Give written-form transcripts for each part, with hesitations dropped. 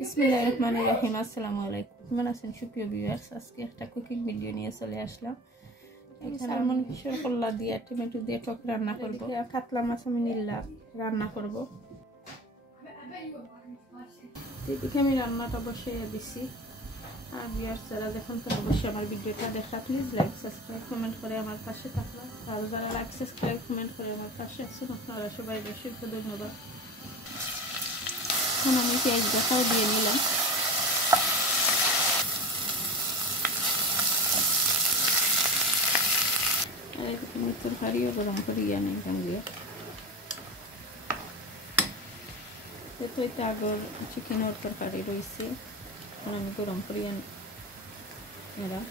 বিসমিল্লাহির রহমানির রহিম। আসসালামু আলাইকুম। কেমন আছেন সুপ্রিয় ভিউয়ার্স? আজকে একটা কুকিং ভিডিও নিয়ে চলে আসলাম। এখানে সালমন ফিশের কল্লা দিয়ে টমেটো দিয়ে টক রান্না করব। কাতলা মাছ আমি নিলাম রান্না করব। এদিকে আমি রান্নাটা বসিয়ে দিছি। আর ভিউয়ার্স যারা দেখেন তো অবশ্যই আমার ভিডিওটা দেখা, প্লিজ লাইক সাবস্ক্রাইব কমেন্ট করে আমার পাশে থাকবেন। আর যারা লাইক সাবস্ক্রাইব কমেন্ট করে আমার পাশে আছেন আপনারা সবাই বেশি ধন্যবাদ। এখন আমি পেঁয়াজ বাটাও দিয়ে নিলাম। তরকারিও গরম করিয়া নিলাম দিয়ে তো এটা আগর চিকেনের তরকারি রয়েছে, এখন আমি গরম করিয়া নিলাম।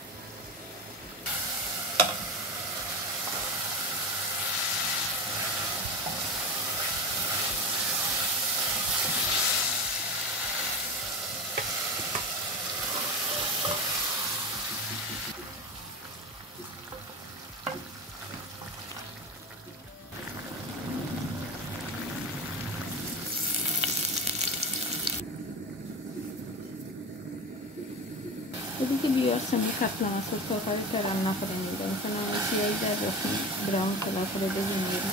এদিকে ভিউয়ার্স আমি কাতলা মাছের তরকারিটা রান্না করে নিলাম। এখানে আমি পেঁয়াজটা যখন ব্রাউন কালার করে ভেজে নিলাম,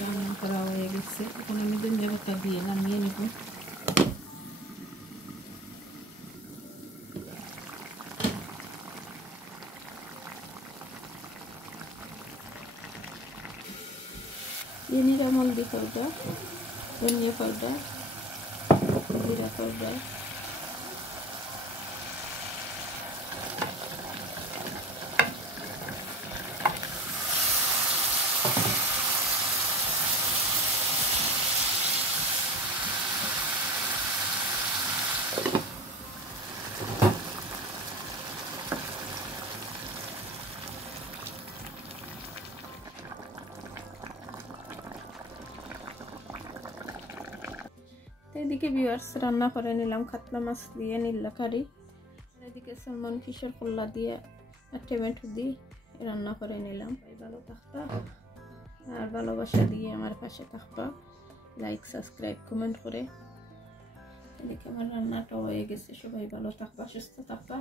রান্না করা হয়ে গেছে। এখন আমি ধনিয়া পাতা দিয়ে নামিয়ে নেব। দিয়ে নিলাম হলদি পাউডার, ধনিয়া পাউডার, জিরা পাউডার, এদিকে ভিউয়ার্স রান্না করে নিলাম কাতলা মাছ দিয়ে নীলা কারি। এদিকে সালমন ফিশের কল্লা দিয়ে আর টমেটো দিয়ে রান্না করে নিলাম। ভালো থাকবা আর ভালোবাসা দিয়ে আমার পাশে থাকবা, লাইক সাবস্ক্রাইব কমেন্ট করে। এদিকে আমার রান্নাটা হয়ে গেছে। সবাই ভালো থাকবা, সুস্থ থাকবা,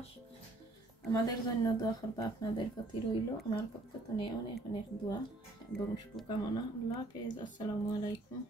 আমাদের জন্য দোয়া করবা। আপনাদের প্রতি রইল আমার পক্ষ থেকে অনেক অনেক দোয়া এবং শুভকামনা। আল্লাহ হাফেজ। আসসালামু আলাইকুম।